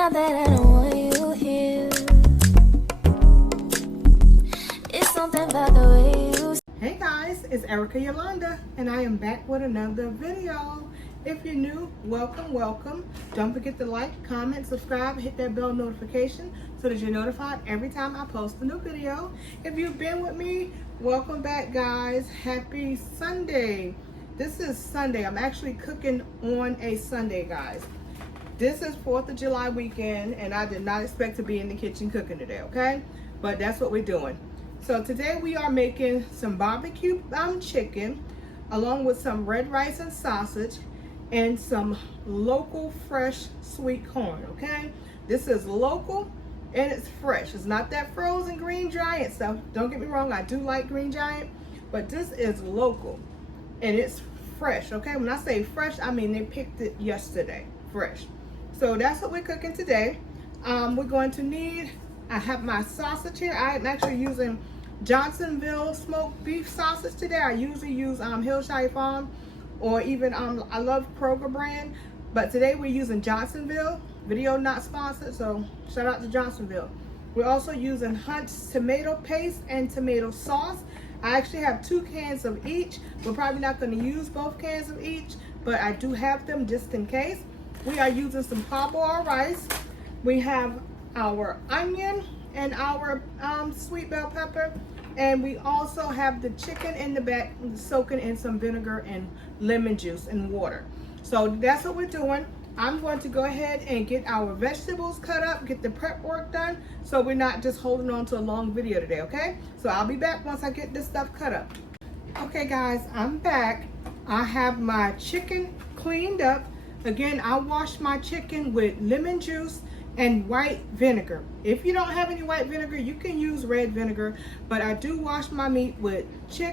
not that I don't want you here. It's something about the way you. Hey guys, it's Erica Yolanda and I am back with another video. If you're new, welcome. Don't forget to like, comment, subscribe, hit that bell notification so that you're notified every time I post a new video. If you've been with me, welcome back guys. Happy Sunday. This is Sunday. I'm actually cooking on a Sunday, guys. This is 4th of July weekend and I did not expect to be in the kitchen cooking today, okay? But that's what we're doing. So today we are making some barbecue chicken along with some red rice and sausage and some local fresh sweet corn, okay? This is local and it's fresh. It's not that frozen Green Giant stuff. Don't get me wrong, I do like Green Giant, but this is local and it's fresh, okay? When I say fresh, I mean they picked it yesterday, fresh. So that's what we're cooking today. We're going to need, I have my sausage here. I'm actually using Johnsonville smoked beef sausage today. I usually use Hillshire Farm or even I love Kroger brand, but today we're using Johnsonville. Video not sponsored, so shout out to Johnsonville. We're also using Hunt's tomato paste and tomato sauce. I actually have 2 cans of each. We're probably not going to use both cans of each, but I do have them just in case. We are using some parboiled rice. We have our onion and our sweet bell pepper, and we also have the chicken in the back soaking in some vinegar and lemon juice and water. So that's what we're doing. I'm going to go ahead and get our vegetables cut up, get the prep work done, so we're not just holding on to a long video today, okay? So I'll be back once I get this stuff cut up. Okay guys, I'm back. I have my chicken cleaned up. Again, I washed my chicken with lemon juice and white vinegar. If you don't have any white vinegar, you can use red vinegar, but I do wash my meat with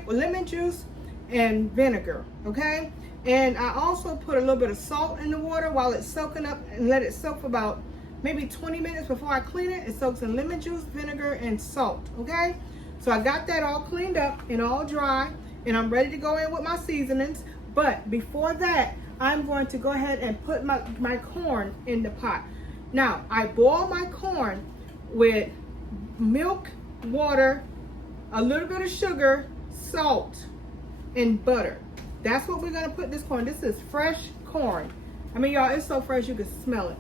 lemon juice and vinegar, okay? And I also put a little bit of salt in the water while it's soaking up and let it soak for about maybe 20 minutes before I clean it. It soaks in lemon juice, vinegar, and salt, okay? So I got that all cleaned up and all dry, and I'm ready to go in with my seasonings. But before that, I'm going to go ahead and put my corn in the pot. Now, I boil my corn with milk, water, a little bit of sugar, salt, and butter. That's what we're gonna put this corn. This is fresh corn. I mean, y'all, it's so fresh you can smell it.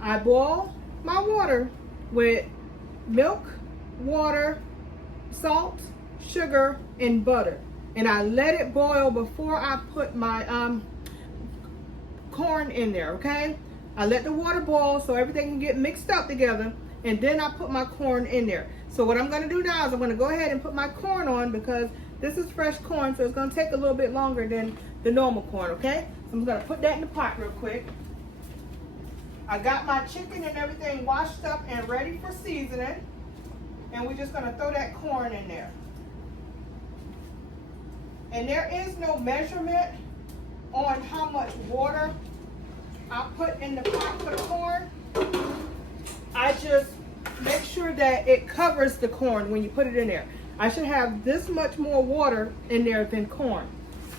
I boil my water with milk, water, salt, sugar, and butter. And I let it boil before I put my corn in there, okay? I let the water boil so everything can get mixed up together, and then I put my corn in there. So what I'm gonna do now is I'm gonna go ahead and put my corn on because this is fresh corn, so it's gonna take a little bit longer than the normal corn, okay? So I'm gonna put that in the pot real quick. I got my chicken and everything washed up and ready for seasoning, and we're just gonna throw that corn in there. And there is no measurement on how much water I put in the pot for the corn. I just make sure that it covers the corn when you put it in there. I should have this much more water in there than corn.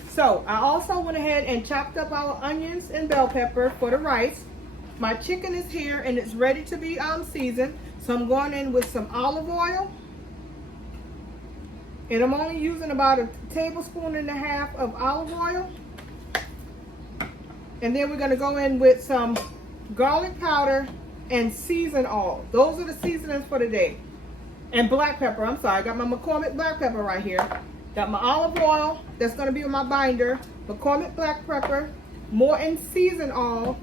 So I also went ahead and chopped up our onions and bell pepper for the rice. My chicken is here and it's ready to be seasoned. So I'm going in with some olive oil. And I'm only using about 1.5 tablespoons of olive oil. And then we're gonna go in with some garlic powder and season all. Those are the seasonings for today. And black pepper, I'm sorry, I got my McCormick black pepper right here. Got my olive oil, that's gonna be in my binder. McCormick black pepper, more and season all,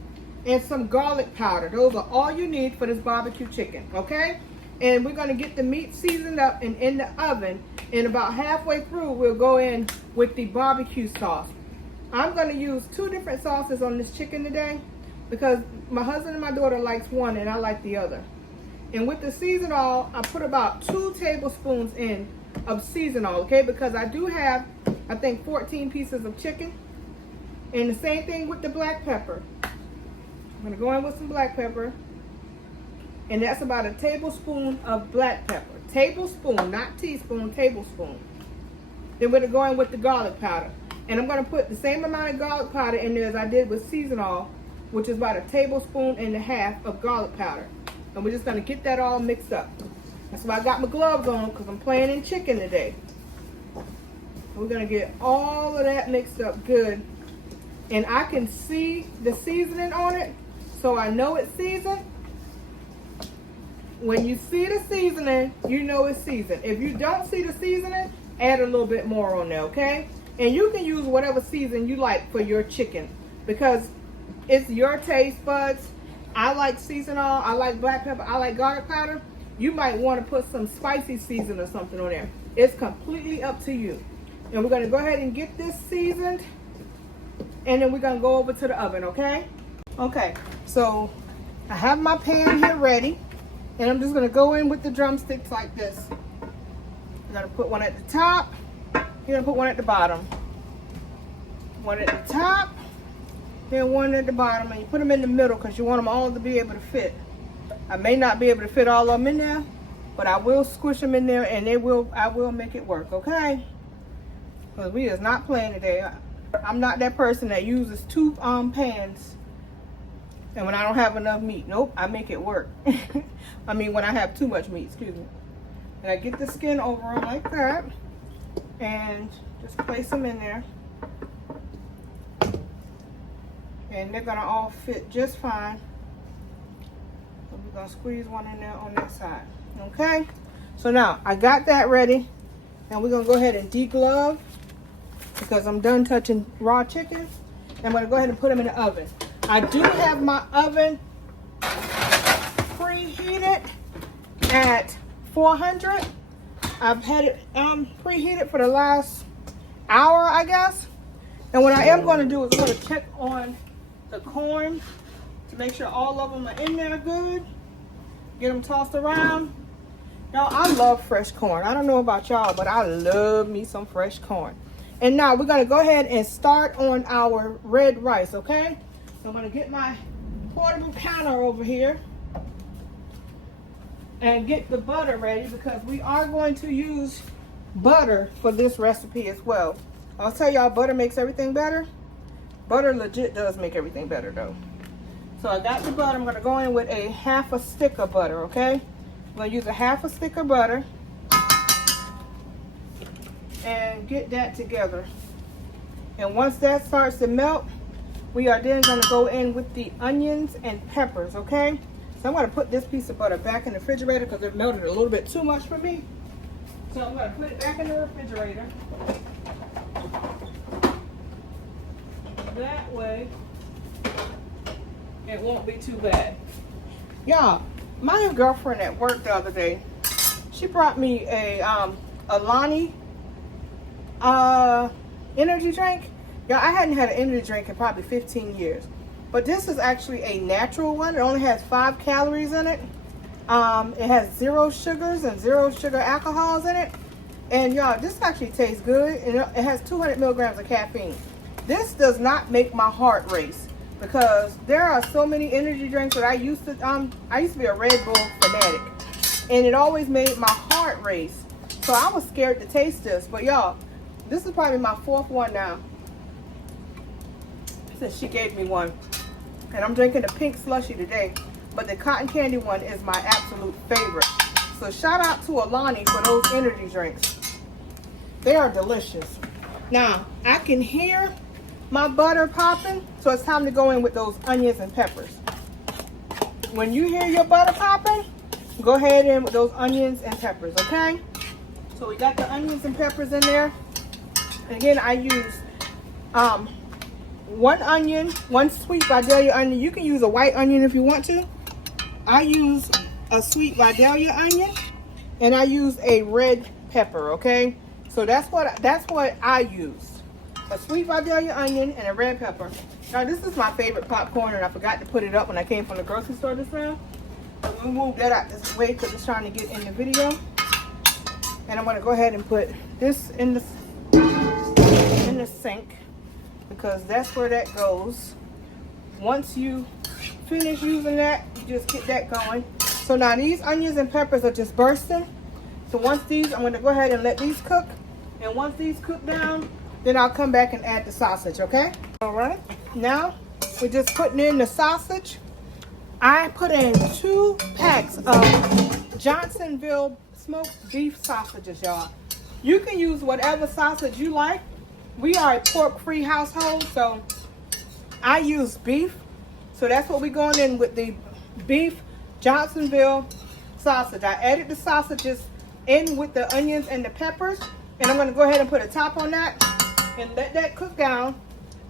and some garlic powder. Those are all you need for this barbecue chicken, okay? And we're gonna get the meat seasoned up and in the oven. And about halfway through, we'll go in with the barbecue sauce. I'm gonna use 2 different sauces on this chicken today because my husband and my daughter likes one and I like the other. And with the season all, I put about 2 tablespoons in of season all, okay? Because I do have, I think, 14 pieces of chicken. And the same thing with the black pepper. I'm gonna go in with some black pepper. And that's about 1 tablespoon of black pepper. Tablespoon, not teaspoon, tablespoon. Then we're gonna go in with the garlic powder. And I'm gonna put the same amount of garlic powder in there as I did with season all. which is about 1.5 tablespoons of garlic powder. And we're just gonna get that all mixed up. That's why I got my gloves on, because I'm playing in chicken today. We're gonna get all of that mixed up good. And I can see the seasoning on it, so I know it's seasoned. When you see the seasoning, you know it's seasoned. If you don't see the seasoning, add a little bit more on there, okay? And you can use whatever season you like for your chicken, because it's your taste buds. I like seasonal, I like black pepper, I like garlic powder. You might want to put some spicy season or something on there. It's completely up to you. And we're going to go ahead and get this seasoned, and then we're going to go over to the oven, okay? Okay, so I have my pan here ready, and I'm just going to go in with the drumsticks like this. I'm going to put one at the top, you're going to put one at the bottom. One at the top, then one at the bottom, and you put them in the middle because you want them all to be able to fit. I may not be able to fit all of them in there, but I will squish them in there, and I will make it work, okay? Because we is not playing today. I'm not that person that uses 2 pans, and when I don't have enough meat, nope, I make it work. I mean, when I have too much meat, excuse me. And I get the skin over them like that, and just place them in there. And they're gonna all fit just fine. So we're gonna squeeze one in there on that side. Okay? So now I got that ready, and we're gonna go ahead and deglove because I'm done touching raw chicken. I'm gonna go ahead and put them in the oven. I do have my oven preheated at 400. I've had it preheated for the last hour, I guess. And what I am going to do is I'm going to check on the corn to make sure all of them are in there good. Get them tossed around. Y'all, I love fresh corn. I don't know about y'all, but I love me some fresh corn. And now we're going to go ahead and start on our red rice, okay? So I'm going to get my portable counter over here and get the butter ready, because we are going to use butter for this recipe as well. I'll tell y'all, butter makes everything better. Butter legit does make everything better though. So I got the butter. I'm going to go in with a 1/2 stick of butter, okay? I'm going to use a 1/2 stick of butter and get that together. And once that starts to melt, we are then going to go in with the onions and peppers, okay? So I'm going to put this piece of butter back in the refrigerator because it melted a little bit too much for me. So I'm going to put it back in the refrigerator. That way, it won't be too bad. Y'all, my girlfriend at work the other day, she brought me a Alani energy drink. Y'all, I hadn't had an energy drink in probably 15 years. But this is actually a natural one. It only has 5 calories in it. It has 0 sugars and 0 sugar alcohols in it. And y'all, this actually tastes good. And it has 200 milligrams of caffeine. This does not make my heart race, because there are so many energy drinks that I used to be a Red Bull fanatic, and it always made my heart race. So I was scared to taste this. But y'all, this is probably my 4th one now since she gave me one. And I'm drinking the pink slushy today, but the cotton candy one is my absolute favorite. So shout out to Alani for those energy drinks. They are delicious. Now, I can hear my butter popping, so it's time to go in with those onions and peppers. When you hear your butter popping, go ahead in with those onions and peppers, okay? So we got the onions and peppers in there. And again, I use 1 onion, 1 sweet Vidalia onion. You can use a white onion if you want to. I use a sweet Vidalia onion, and I use a red pepper, okay? So that's what I use. A sweet Vidalia onion and a red pepper. Now this is my favorite popcorn, and I forgot to put it up when I came from the grocery store this time. So we'll move that out this way because it's trying to get in the video. And I'm going to go ahead and put this in the sink, because that's where that goes. Once you finish using that, you just get that going. So now these onions and peppers are just bursting. So once these, I'm going to go ahead and let these cook. And once these cook down, then I'll come back and add the sausage, okay? All right. Now, we're just putting in the sausage. I put in 2 packs of Johnsonville smoked beef sausages, y'all. You can use whatever sausage you like. We are a pork-free household, so I use beef. So that's what we're going in with, the beef Johnsonville sausage. I added the sausages in with the onions and the peppers, and I'm going to go ahead and put a top on that and let that cook down.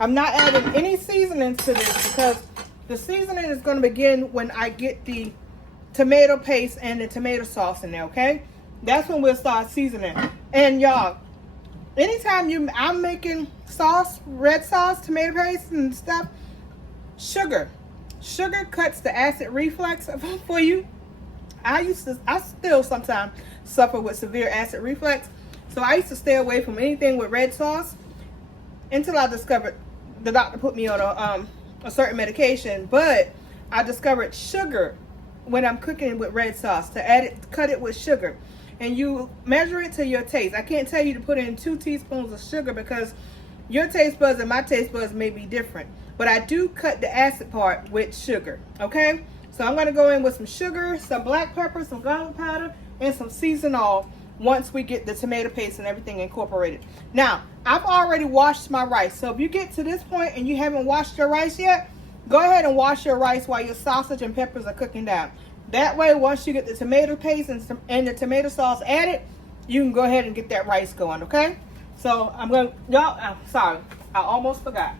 I'm not adding any seasonings to this because the seasoning is going to begin when I get the tomato paste and the tomato sauce in there, okay? That's when we'll start seasoning. And y'all, anytime I'm making sauce, red sauce, tomato paste and stuff, sugar cuts the acid reflux for you. I still sometimes suffer with severe acid reflux, so I used to stay away from anything with red sauce until I discovered the doctor put me on a certain medication. But I discovered sugar when I'm cooking with red sauce, to cut it with sugar, and you measure it to your taste. I can't tell you to put in 2 teaspoons of sugar because your taste buds and my taste buds may be different, but I do cut the acid part with sugar, okay? So I'm going to go in with some sugar, some black pepper, some garlic powder, and some seasonal once we get the tomato paste and everything incorporated. Now, I've already washed my rice, so if you get to this point and you haven't washed your rice yet, go ahead and wash your rice while your sausage and peppers are cooking down. That way, once you get the tomato paste and the tomato sauce added, you can go ahead and get that rice going, okay? So I'm going to, y'all, I'm sorry, I almost forgot.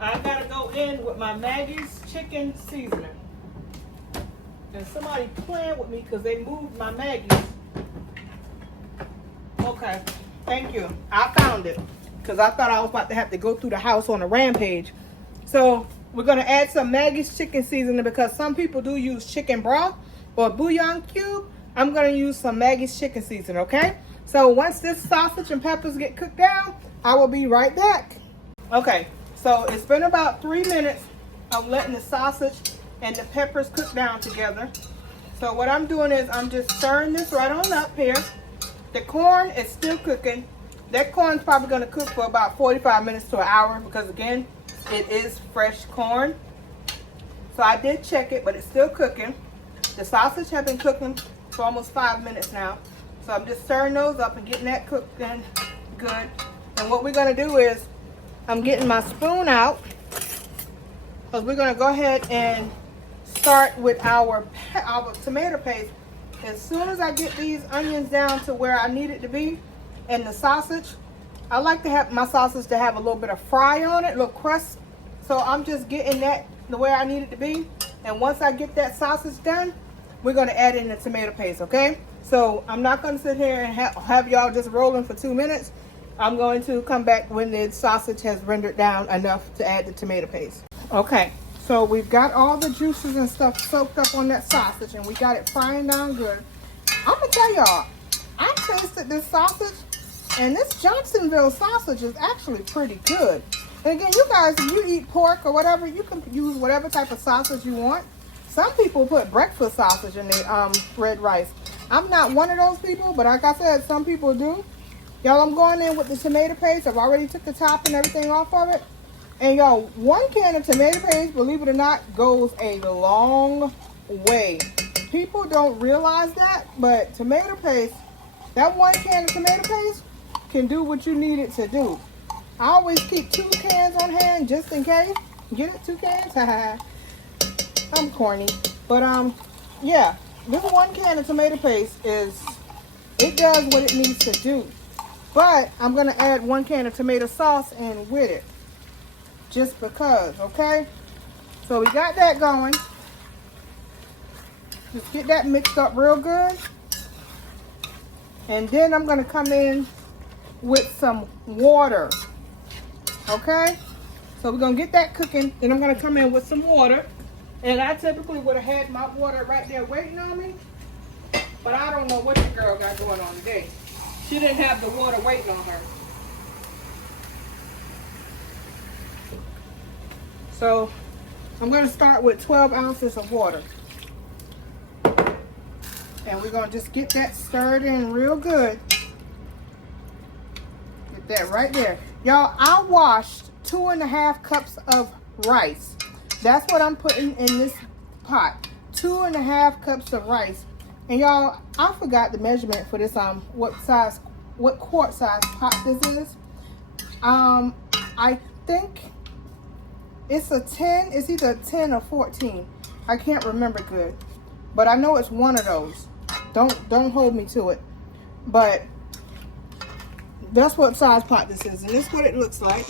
I gotta go in with my Maggie's chicken seasoning. And somebody playing with me because they moved my Maggie's. Okay, thank you. I found it because I thought I was about to have to go through the house on a rampage. So we're gonna add some Maggie's chicken seasoning because some people do use chicken broth or bouillon cube. I'm gonna use some Maggie's chicken seasoning, okay? So once this sausage and peppers get cooked down, I will be right back. Okay. So it's been about 3 minutes of letting the sausage and the peppers cook down together. So what I'm doing is I'm just stirring this right on up here. The corn is still cooking. That corn's probably going to cook for about 45 minutes to an hour because, again, it is fresh corn. So I did check it, but it's still cooking. The sausage has been cooking for almost 5 minutes now. So I'm just stirring those up and getting that cooked in good. And what we're going to do is I'm getting my spoon out because we're going to go ahead and start with our tomato paste. As soon as I get these onions down to where I need it to be and the sausage, I like to have my sausage to have a little bit of fry on it, a little crust. So I'm just getting that the way I need it to be. And once I get that sausage done, we're going to add in the tomato paste, okay? So I'm not going to sit here and have y'all just rolling for 2 minutes. I'm going to come back when the sausage has rendered down enough to add the tomato paste. Okay, so we've got all the juices and stuff soaked up on that sausage and we got it frying down good. I'm gonna tell y'all, I tasted this sausage and this Johnsonville sausage is actually pretty good. And again, you guys, if you eat pork or whatever, you can use whatever type of sausage you want. Some people put breakfast sausage in their red rice. I'm not one of those people, but like I said, some people do. Y'all, I'm going in with the tomato paste. I've already took the top and everything off of it. And y'all, 1 can of tomato paste, believe it or not, goes a long way. People don't realize that, but tomato paste, that 1 can of tomato paste can do what you need it to do. I always keep 2 cans on hand just in case. Get it? 2 cans? I'm corny. But yeah, this 1 can of tomato paste it does what it needs to do. But I'm going to add 1 can of tomato sauce in with it. Just because, okay? So we got that going. Just get that mixed up real good. And then I'm going to come in with some water. Okay? So we're going to get that cooking. Then I'm going to come in with some water. And I typically would have had my water right there waiting on me. But I don't know what the girl got going on today. She didn't have the water waiting on her. So I'm going to start with 12 ounces of water. And we're going to just get that stirred in real good. Get that right there. Y'all, I washed 2.5 cups of rice. That's what I'm putting in this pot. 2.5 cups of rice. And y'all, I forgot the measurement for this, what quart size pot this is. I think it's a 10, it's either a 10 or 14. I can't remember good. But I know it's one of those. Don't hold me to it. But that's what size pot this is. And this is what it looks like.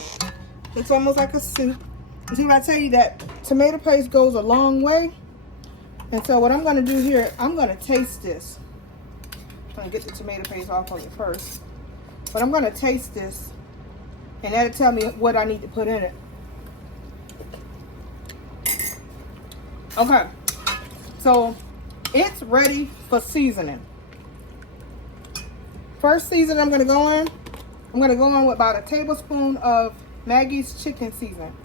It's almost like a soup. And see what I tell you, that tomato paste goes a long way. And so what I'm going to do here, I'm going to taste this. I'm going to get the tomato paste off of it first. But I'm going to taste this. And that'll tell me what I need to put in it. Okay. So it's ready for seasoning. First season I'm going to go in. I'm going to go in with about a tablespoon of Maggie's chicken seasoning.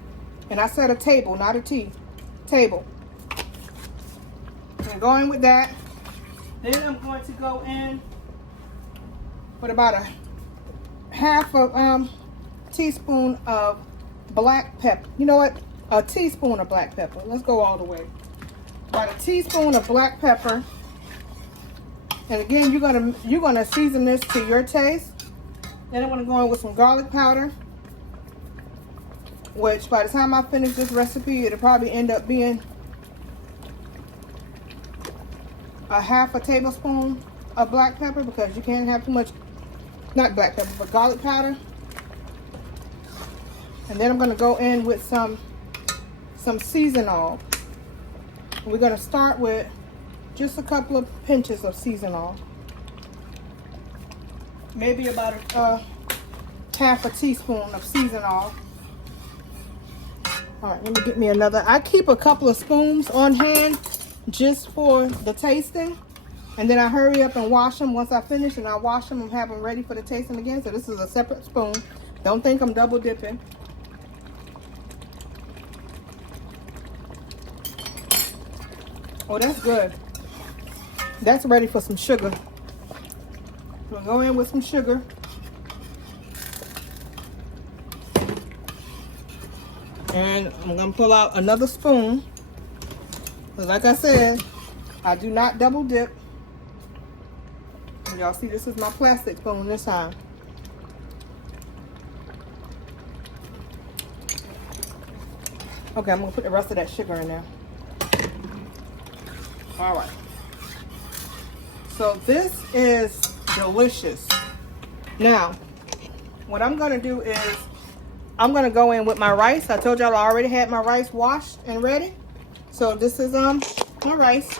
And I said a table, not a tea. Table. I'm going to go in with that. Then I'm going to go in with about a half of teaspoon of black pepper. You know what? A teaspoon of black pepper. Let's go all the way. About a teaspoon of black pepper. And again, you're gonna season this to your taste. Then I'm gonna go in with some garlic powder, which by the time I finish this recipe, it'll probably end up being a half a tablespoon of black pepper, because you can't have too much, not black pepper, but garlic powder. And then I'm gonna go in with some seasonal. We're gonna start with just a couple of pinches of seasonal. Maybe about half a teaspoon of seasonal. All right, let me get me another. I keep a couple of spoons on hand just for the tasting. And then I hurry up and wash them once I finish, and I wash them and have them ready for the tasting again. So this is a separate spoon. Don't think I'm double dipping. Oh, that's good. That's ready for some sugar. We'll go in with some sugar. And I'm going to pull out another spoon. Because like I said, I do not double dip. Y'all see, this is my plastic spoon this time. Okay, I'm going to put the rest of that sugar in there. All right. So this is delicious. Now, what I'm going to do is I'm going to go in with my rice. I told y'all I already had my rice washed and ready. So this is my rice.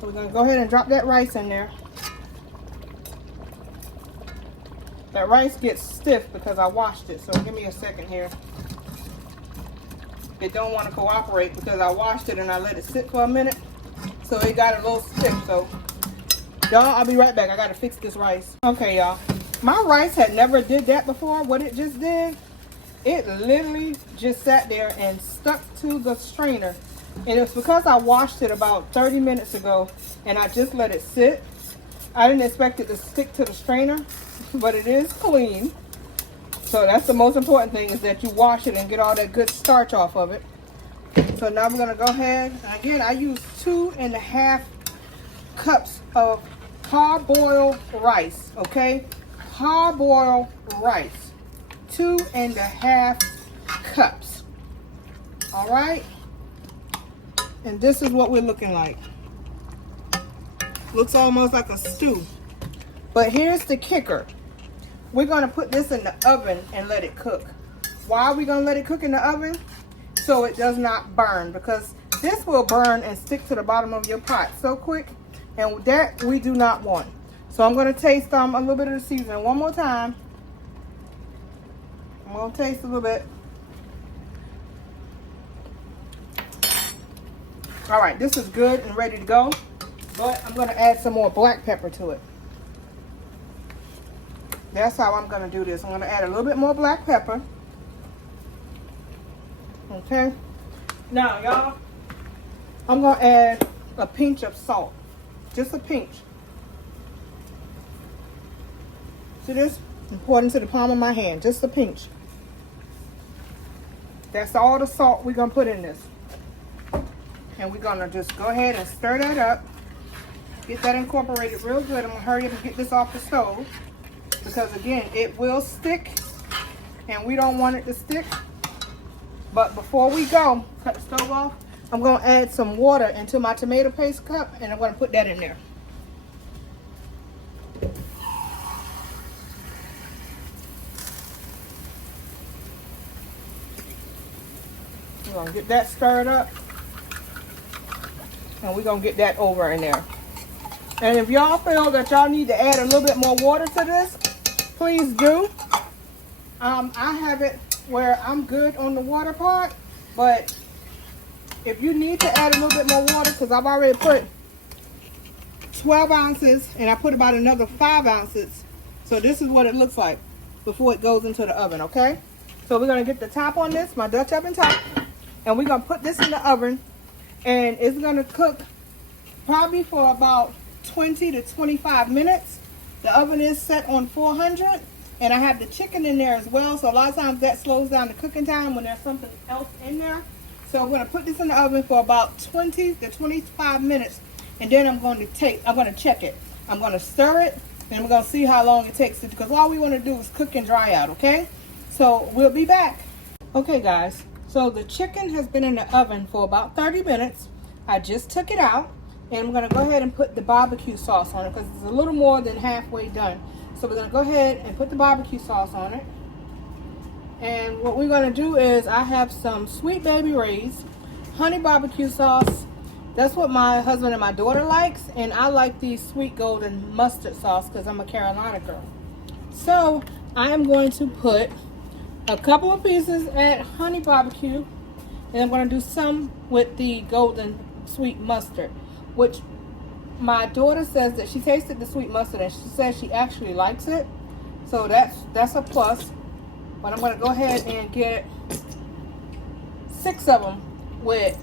So we're going to go ahead and drop that rice in there. That rice gets stiff because I washed it. So give me a second here. It don't want to cooperate because I washed it and I let it sit for a minute. So it got a little stiff. So y'all, I'll be right back. I got to fix this rice. Okay, y'all. My rice had never did that before. What it just did, it literally just sat there and stuck to the strainer. And it's because I washed it about 30 minutes ago and I just let it sit. I didn't expect it to stick to the strainer, but it is clean. So that's the most important thing, is that you wash it and get all that good starch off of it. So now we're gonna go ahead. Again, I use 2.5 cups of hard-boiled rice, okay? Hard-boiled rice, 2.5 cups. All right? And this is what we're looking like. Looks almost like a stew. But here's the kicker. We're gonna put this in the oven and let it cook. Why are we gonna let it cook in the oven? So it does not burn, because this will burn and stick to the bottom of your pot so quick, and that we do not want. So I'm gonna taste a little bit of the seasoning one more time. I'm gonna taste a little bit. All right, this is good and ready to go, but I'm gonna add some more black pepper to it. That's how I'm gonna do this. I'm gonna add a little bit more black pepper. Okay. Now, y'all, I'm gonna add a pinch of salt. Just a pinch. See this? And pour it into the palm of my hand, just a pinch. That's all the salt we're gonna put in this. And we're gonna just go ahead and stir that up. Get that incorporated real good. I'm gonna hurry up and get this off the stove because again, it will stick and we don't want it to stick. But before we go, cut the stove off, I'm gonna add some water into my tomato paste cup and I'm gonna put that in there. We're gonna get that stirred up and we're gonna get that over in there. And if y'all feel that y'all need to add a little bit more water to this, please do. I have it where I'm good on the water part, but if you need to add a little bit more water, because I've already put 12 ounces and I put about another 5 ounces. So this is what it looks like before it goes into the oven, okay? So we're gonna get the top on this, my Dutch oven top, and we're gonna put this in the oven and it's gonna cook probably for about 20 to 25 minutes. The oven is set on 400 and I have the chicken in there as well, so a lot of times that slows down the cooking time when there's something else in there. So I'm going to put this in the oven for about 20 to 25 minutes and then I'm going to check it. I'm going to stir it and we're going to see how long it takes it, because all we want to do is cook and dry out, okay? So we'll be back. Okay guys, so the chicken has been in the oven for about 30 minutes. I just took it out. And I'm going to go ahead and put the barbecue sauce on it because it's a little more than halfway done. So we're going to go ahead and put the barbecue sauce on it. And what we're going to do is I have some Sweet Baby Ray's honey barbecue sauce. That's what my husband and my daughter likes. And I like the sweet golden mustard sauce because I'm a Carolina girl. So I am going to put a couple of pieces at honey barbecue. And I'm going to do some with the golden sweet mustard, which my daughter says that she tasted the sweet mustard and she says she actually likes it. So that's a plus. But I'm going to go ahead and get 6 of them with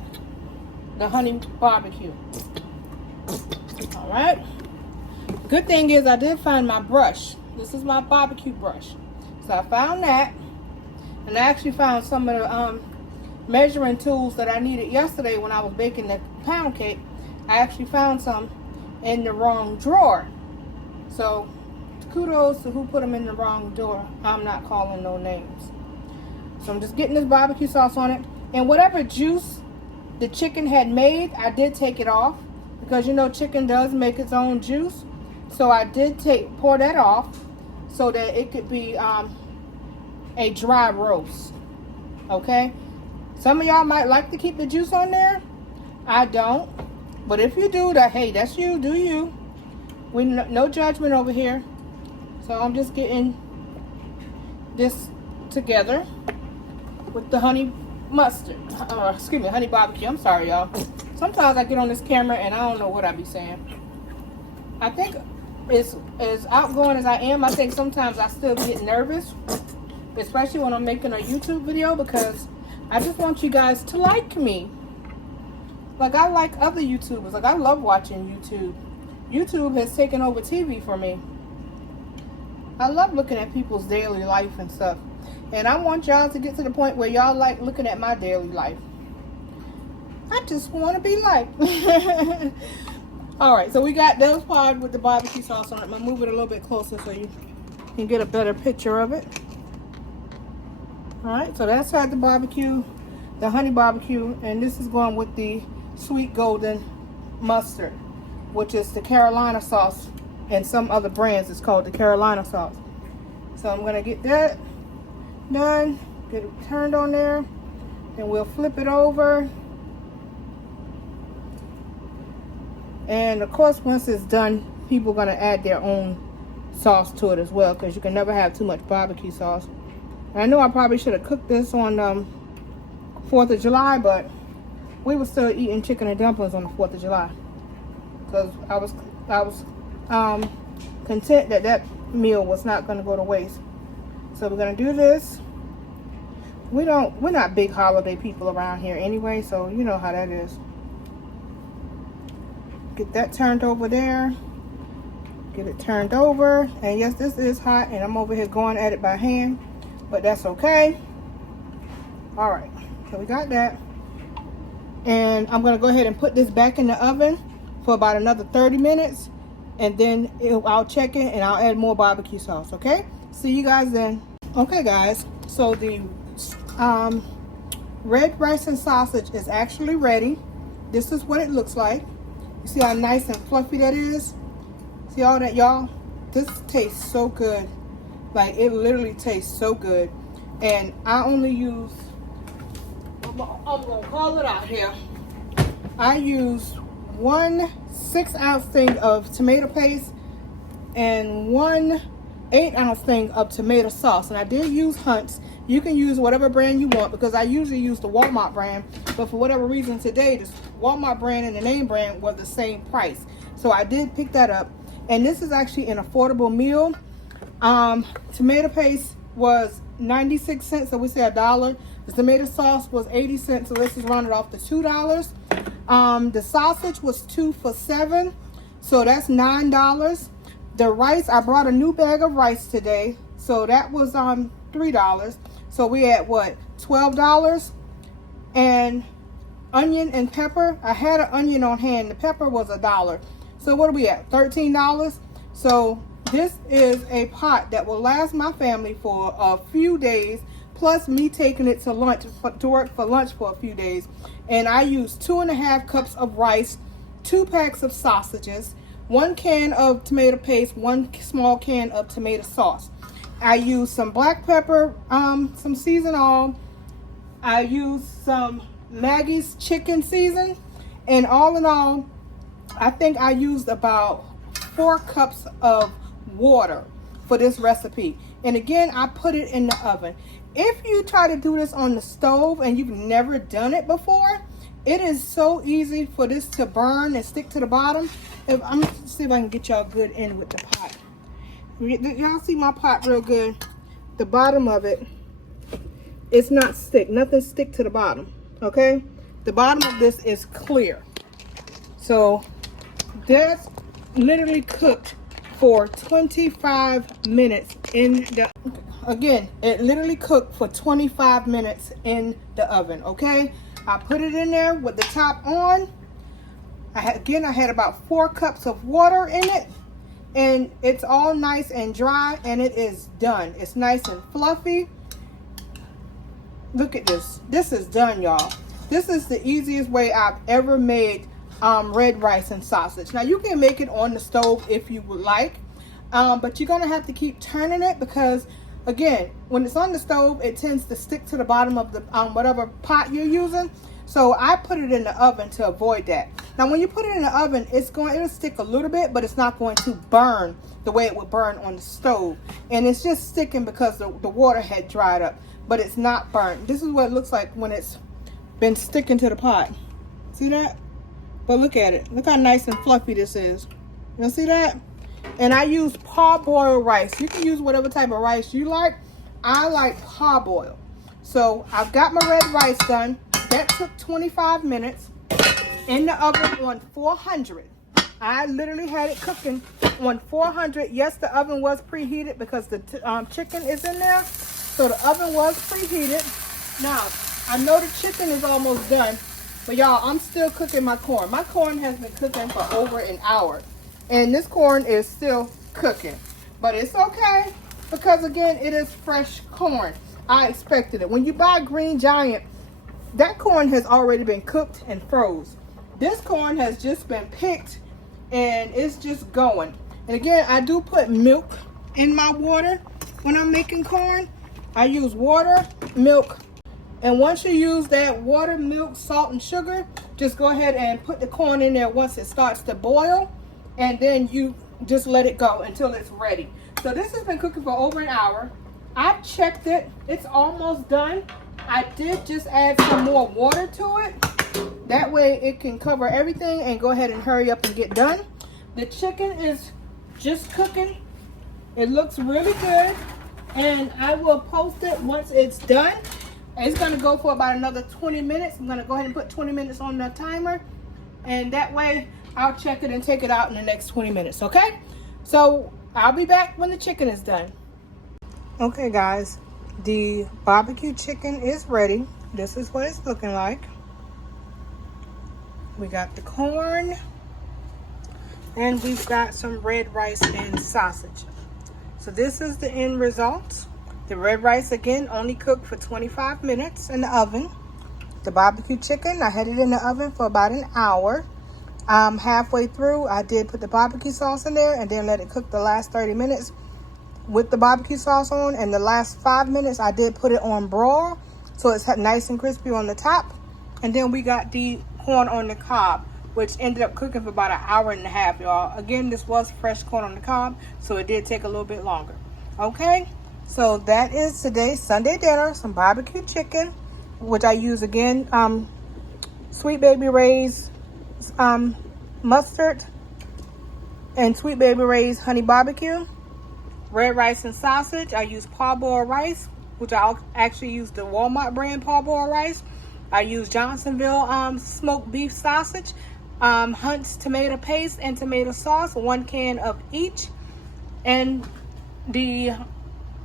the honey barbecue. All right. Good thing is I did find my brush. This is my barbecue brush. So I found that. And I actually found some of the measuring tools that I needed yesterday when I was baking the pound cake. I actually found some in the wrong drawer. So kudos to who put them in the wrong drawer. I'm not calling no names. So I'm just getting this barbecue sauce on it. And whatever juice the chicken had made, I did take it off. Because you know chicken does make its own juice. So I did pour that off so that it could be a dry roast. Okay? Some of y'all might like to keep the juice on there. I don't. But if you do that, hey, that's you, do you. We no judgment over here. So I'm just getting this together with the honey mustard. Excuse me, honey barbecue. I'm sorry, y'all. Sometimes I get on this camera and I don't know what I be saying. I think as outgoing as I am, I think sometimes I still get nervous. Especially when I'm making a YouTube video, because I just want you guys to like me. Like I like other YouTubers. Like I love watching YouTube. YouTube has taken over TV for me. I love looking at people's daily life and stuff. And I want y'all to get to the point where y'all like looking at my daily life. I just want to be liked. Alright, so we got those pod with the barbecue sauce on it. I'm going to move it a little bit closer so you can get a better picture of it. Alright, so that's had the barbecue, the honey barbecue, and this is going with the sweet golden mustard, which is the Carolina sauce, and some other brands it's called the Carolina sauce. So I'm going to get that done, get it turned on there, and we'll flip it over. And of course, once it's done, people are going to add their own sauce to it as well, because you can never have too much barbecue sauce. I know I probably should have cooked this on 4th of July, but we were still eating chicken and dumplings on the 4th of July. Because I was content that that meal was not going to go to waste. So we're going to do this. We're not big holiday people around here anyway, so you know how that is. Get that turned over there. Get it turned over. And yes, this is hot, and I'm over here going at it by hand, but that's okay. All right, so we got that. And I'm gonna go ahead and put this back in the oven for about another 30 minutes. And then I'll check it and I'll add more barbecue sauce, okay? See you guys then. Okay guys, so the red rice and sausage is actually ready. This is what it looks like. You see how nice and fluffy that is? See all that, y'all? This tastes so good. Like, it literally tastes so good. And I only use, I'm gonna call it out here. I use 1 6-ounce thing of tomato paste and 1 8-ounce thing of tomato sauce. And I did use Hunt's. You can use whatever brand you want, because I usually use the Walmart brand, but for whatever reason today the Walmart brand and the name brand were the same price, so I did pick that up. And this is actually an affordable meal. Tomato paste was 96 cents, so we say $1. The tomato sauce was 80 cents, so let's just round it off to $2. The sausage was 2 for $7, so that's $9. The rice, I brought a new bag of rice today, so that was $3. So we had what, $12? And onion and pepper, I had an onion on hand. The pepper was $1. So what are we at? $13. So this is a pot that will last my family for a few days, plus me taking it to lunch, to work for lunch for a few days. And I used 2.5 cups of rice, 2 packs of sausages, 1 can of tomato paste, 1 small can of tomato sauce. I used some black pepper, some seasoned oil. I used some Maggie's chicken season, and all in all, I think I used about 4 cups of water for this recipe. And again, I put it in the oven. If you try to do this on the stove and you've never done it before, it is so easy for this to burn and stick to the bottom. I'm gonna see if I can get y'all good in with the pot. Y'all see my pot real good? The bottom of it, it's not stick. Nothing stick to the bottom, okay? The bottom of this is clear. So that's literally cooked for 25 minutes in the, again, it literally cooked for 25 minutes in the oven, okay? I put it in there with the top on. I had about 4 cups of water in it, and it's all nice and dry, and it is done. It's nice and fluffy. Look at this. This is done, y'all. This is the easiest way I've ever made red rice and sausage. Now you can make it on the stove if you would like, but you're gonna have to keep turning it, because again, when it's on the stove, it tends to stick to the bottom of the whatever pot you're using. So I put it in the oven to avoid that. Now when you put it in the oven, it'll stick a little bit, but it's not going to burn the way it would burn on the stove. And it's just sticking because the water had dried up, but it's not burnt. This is what it looks like when it's been sticking to the pot. See that? But look at it. Look how nice and fluffy this is. You see that? And I use parboiled rice. You can use whatever type of rice you like. I like parboiled. So I've got my red rice done. That took 25 minutes in the oven on 400. I literally had it cooking on 400. Yes, the oven was preheated because the chicken is in there. So the oven was preheated. Now, I know the chicken is almost done, but y'all, I'm still cooking my corn. My corn has been cooking for over an hour, and this corn is still cooking. But it's okay, because again, it is fresh corn. I expected it. When you buy Green Giant, that corn has already been cooked and froze. This corn has just been picked, and it's just going. And again, I do put milk in my water when I'm making corn. I use water, milk, and once you use that water, milk, salt, and sugar, just go ahead and put the corn in there once it starts to boil, and then you just let it go until it's ready. So this has been cooking for over an hour. I've checked it. It's almost done. I did just add some more water to it. That way it can cover everything and go ahead and hurry up and get done. The chicken is just cooking. It looks really good. And I will post it once it's done. It's going to go for about another 20 minutes. I'm going to go ahead and put 20 minutes on the timer. And that way I'll check it and take it out in the next 20 minutes, okay? So I'll be back when the chicken is done. Okay guys, the barbecue chicken is ready. This is what it's looking like. We got the corn and we've got some red rice and sausage. So this is the end result. The red rice again only cooked for 25 minutes in the oven. The barbecue chicken, I had it in the oven for about an hour. Halfway through, I did put the barbecue sauce in there and then let it cook the last 30 minutes with the barbecue sauce on. And the last 5 minutes, I did put it on broil, so it's nice and crispy on the top. And then we got the corn on the cob, which ended up cooking for about an hour and a half, y'all. Again, this was fresh corn on the cob, so it did take a little bit longer. Okay, so that is today's Sunday dinner. Some barbecue chicken, which I use again, Sweet Baby Ray's mustard and Sweet Baby Ray's honey barbecue. Red rice and sausage, I use parboiled rice, which I actually use the Walmart brand parboiled rice. I use Johnsonville smoked beef sausage, Hunt's tomato paste and tomato sauce, 1 can of each. And the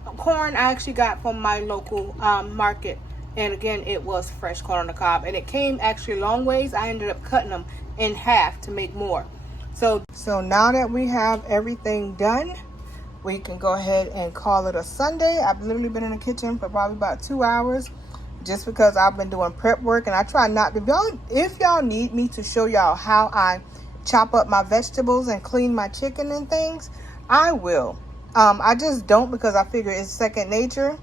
corn I actually got from my local market. And again, it was fresh corn on the cob. And it came actually long ways. I ended up cutting them in half to make more. So now that we have everything done, we can go ahead and call it a Sunday. I've literally been in the kitchen for probably about 2 hours just because I've been doing prep work. And I try not to, if y'all need me to show y'all how I chop up my vegetables and clean my chicken and things, I will. I just don't because I figure it's second nature.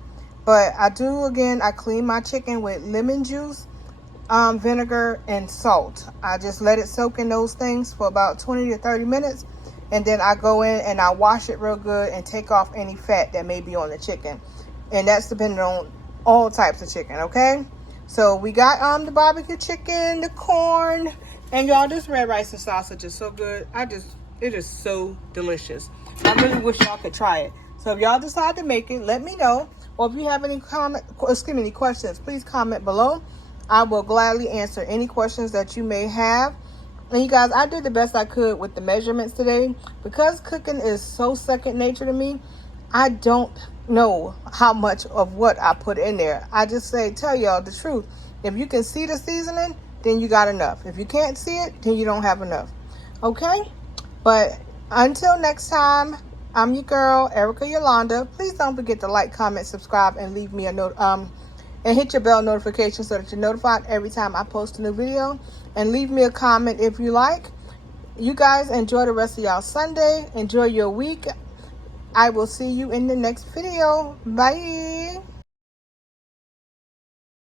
But I do, again, I clean my chicken with lemon juice, vinegar, and salt. I just let it soak in those things for about 20 to 30 minutes. And then I go in and I wash it real good and take off any fat that may be on the chicken. And that's depending on all types of chicken, okay? So we got the barbecue chicken, the corn, and y'all, this red rice and sausage is so good. It is so delicious. I really wish y'all could try it. So if y'all decide to make it, let me know. Or if you have any any questions, please comment below. I will gladly answer any questions that you may have. And you guys, I did the best I could with the measurements today. Because cooking is so second nature to me, I don't know how much of what I put in there. I just tell y'all the truth. If you can see the seasoning, then you got enough. If you can't see it, then you don't have enough. Okay? But until next time, I'm your girl, Erica Yolanda. Please don't forget to like, comment, subscribe, and leave me a note. And hit your bell notification so that you're notified every time I post a new video. And leave me a comment if you like. You guys enjoy the rest of y'all Sunday. Enjoy your week. I will see you in the next video. Bye.